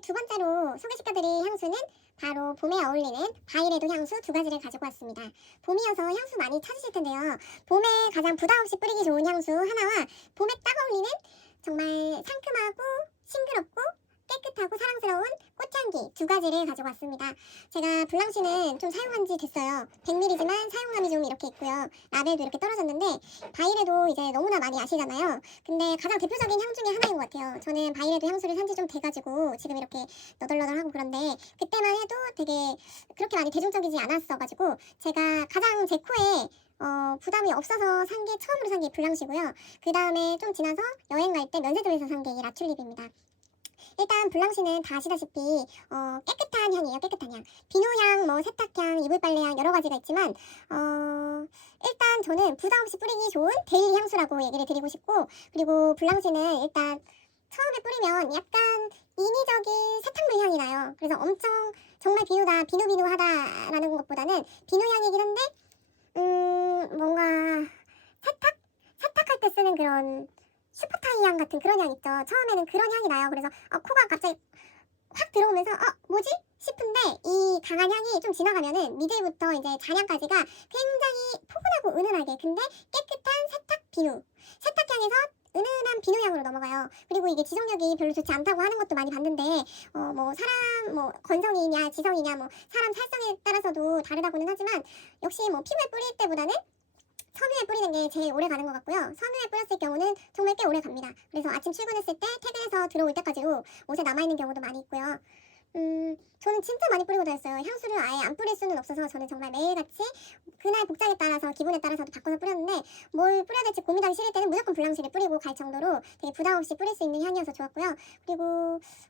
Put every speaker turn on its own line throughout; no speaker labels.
두 번째로 소개시켜드릴 향수는 바로 봄에 어울리는 바이레도 향수 두 가지를 가지고 왔습니다. 봄이어서 향수 많이 찾으실 텐데요. 봄에 가장 부담 없이 뿌리기 좋은 향수 하나와 봄에 딱 어울리는 정말 상큼하고 싱그럽고 깨끗하고 사랑스러운 꽃향기 두 가지를 가지고 왔습니다. 제가 블랑시는 좀 사용한 지 됐어요. 100ml지만 사용감이 좀 이렇게 있고요. 라벨도 이렇게 떨어졌는데 바이레도 이제 너무나 많이 아시잖아요. 근데 가장 대표적인 향 중에 하나인 것 같아요. 저는 바이레도 향수를 산지 좀 돼가지고 지금 이렇게 너덜너덜하고 그런데 그때만 해도 되게 그렇게 많이 대중적이지 않았어가지고 제가 가장 제 코에 어, 부담이 없어서 산 게 처음으로 산 게 블랑시고요. 그 다음에 좀 지나서 여행 갈 때 면세점에서 산 게 이 라튤립입니다. 일단 블랑시는 다 아시다시피 어, 깨끗한 향이에요. 깨끗한 향. 비누향, 뭐 세탁향, 이불 빨래향 여러 가지가 있지만 어, 일단 저는 부담 없이 뿌리기 좋은 데일리 향수라고 얘기를 드리고 싶고 그리고 블랑시는 일단 처음에 뿌리면 약간 인위적인 세탁물 향이 나요. 그래서 엄청 정말 비누다 비누비누하다라는 것보다는 비누 향이긴 한데 음 뭔가 세탁 세탁할 때 쓰는 그런 슈퍼타이 향 같은 그런 향 있죠. 처음에는 그런 향이 나요. 그래서 어, 코가 갑자기 확 들어오면서 어 뭐지 싶은데 이 강한 향이 좀 지나가면은 미들부터 이제 잔향까지가 굉장히 포근하고 은은하게 근데 깨끗한 세탁 비누 세탁향에서 은은한 비누향으로 넘어가요. 그리고 이게 지속력이 별로 좋지 않다고 하는 것도 많이 봤는데 어 뭐 사람 뭐 건성이냐 지성이냐 뭐 사람 살성에 따라서도 다르다고는 하지만 역시 뭐 피부에 뿌릴 때보다는 섬유에 뿌리는 게 제일 오래 가는 것 같고요. 섬유에 뿌렸을 경우는 정말 꽤 오래 갑니다. 그래서 아침 출근했을 때 퇴근해서 들어올 때까지도 옷에 남아있는 경우도 많이 있고요. 음, 저는 진짜 많이 뿌리고 다녔어요. 향수를 아예 안 뿌릴 수는 없어서 저는 정말 매일같이 그날 복장에 따라서 기분에 따라서도 바꿔서 뿌렸는데 뭘 뿌려야 될지 고민하기 싫을 때는 무조건 블랑시를 뿌리고 갈 정도로 되게 부담 없이 뿌릴 수 있는 향이어서 좋았고요. 그리고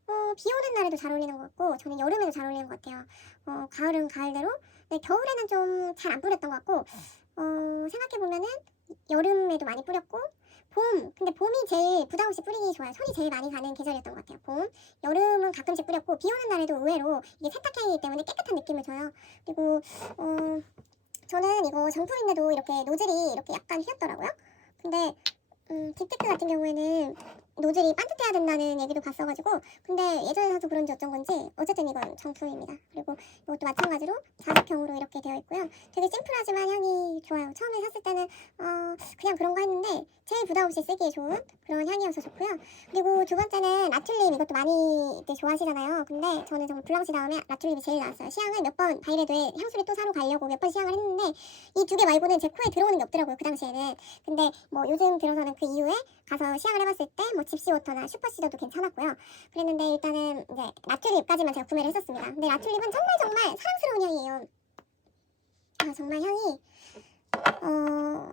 어, 비 오는 날에도 잘 어울리는 것 같고 저는 여름에도 잘 어울리는 것 같아요. 어, 가을은 가을대로 네, 겨울에는 좀 잘 안 뿌렸던 것 같고 어, 생각해보면은 여름에도 많이 뿌렸고 봄 근데 봄이 제일 부담 없이 뿌리기 좋아요. 손이 제일 많이 가는 계절이었던 것 같아요 봄. 여름은 가끔씩 뿌렸고 비 오는 날에도 의외로 이게 세탁향이기 때문에 깨끗한 느낌을 줘요. 그리고 어, 저는 이거 정품인데도 이렇게 노즐이 이렇게 약간 휘었더라고요. 근데 음, 딥테크 같은 경우에는 노즐이 반듯해야 된다는 얘기를 봤어가지고 근데 예전에 사서 그런지 어쩐 건지 어쨌든 이건 정품입니다. 그리고 이것도 마찬가지로 자석형으로 이렇게 되어 있고요. 되게 심플하지만 향이 좋아요. 처음에 샀을 때는 어, 그냥 그런 거 했는데 제일 부담 없이 쓰기에 좋은 그런 향이어서 좋고요. 그리고 두 번째는 라튤립 이것도 많이들 좋아하시잖아요. 근데 저는 정말 블랑시 다음에 라튤립이 제일 나았어요. 시향을 몇 번 바이레도에 향수를 또 사러 가려고 몇 번 시향을 했는데 이 두 개 말고는 제 코에 들어오는 게 없더라고요 그 당시에는. 근데 뭐 요즘 들어서는 그 이후에 가서 시향을 해봤을 때뭐 집시워터나 슈퍼시더도 괜찮았고요. 그랬는데 일단은 이제 라튤립까지만 제가 구매를 했었습니다. 근데 라튤립은 정말 정말 사랑스러운 향이에요. 아 정말 향이 어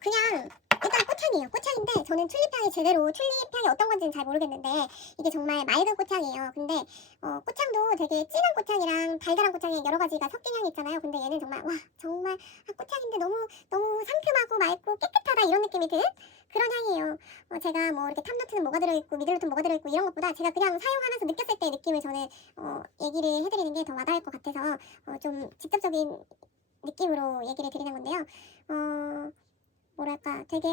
그냥 일단 꽃향이에요. 꽃향인데 저는 튤립향이 제대로 튤립향이 어떤 건지는 잘 모르겠는데 이게 정말 맑은 꽃향이에요. 근데 어, 꽃향도 되게 진한 꽃향이랑 달달한 꽃향이 여러 가지가 섞인 향이 있잖아요. 근데 얘는 정말 와 정말 아, 꽃향인데 너무 너무 상큼하고 맑고 깨끗하다 이런 느낌이 드는 그런 향이에요. 어, 제가 뭐 이렇게 탑노트는 뭐가 들어있고 미들노트는 뭐가 들어있고 이런 것보다 제가 그냥 사용하면서 느꼈을 때 느낌을 저는 어, 얘기를 해드리는 게 더 와닿을 것 같아서 어, 좀 직접적인 느낌으로 얘기를 드리는 건데요. 어, 뭐랄까 되게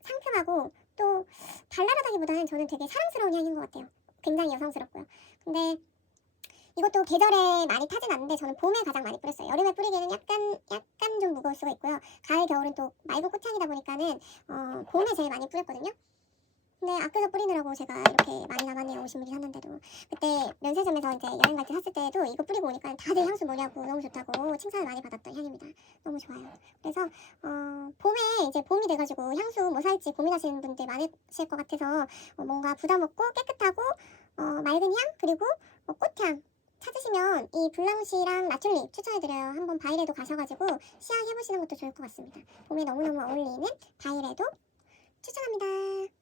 상큼하고 또 발랄하다기보다는 저는 되게 사랑스러운 향인 것 같아요. 굉장히 여성스럽고요. 근데 이것도 계절에 많이 타진 않는데 저는 봄에 가장 많이 뿌렸어요. 여름에 뿌리기에는 약간 약간 좀 무거울 수가 있고요. 가을 겨울은 또 맑은 꽃향이다 보니까는 어, 봄에 제일 많이 뿌렸거든요. 근데 아껴서 뿌리느라고 제가 이렇게 많이 남았네요. 50ml 샀는데도 그때 면세점에서 이제 여행 갈 때 샀을 때도 이거 뿌리고 오니까 다들 향수 뭐냐고 너무 좋다고 칭찬을 많이 받았던 향입니다. 너무 좋아요. 그래서 어, 봄에 이제 봄이 돼가지고 향수 뭐 살지 고민하시는 분들 많으실 것 같아서 어, 뭔가 부담 없고 깨끗하고 어, 맑은 향 그리고 어, 꽃향 찾으시면 이 블랑시랑 라튤립 추천해드려요. 한번 바이레도 가셔가지고 시향해보시는 것도 좋을 것 같습니다. 봄에 너무너무 어울리는 바이레도 추천합니다.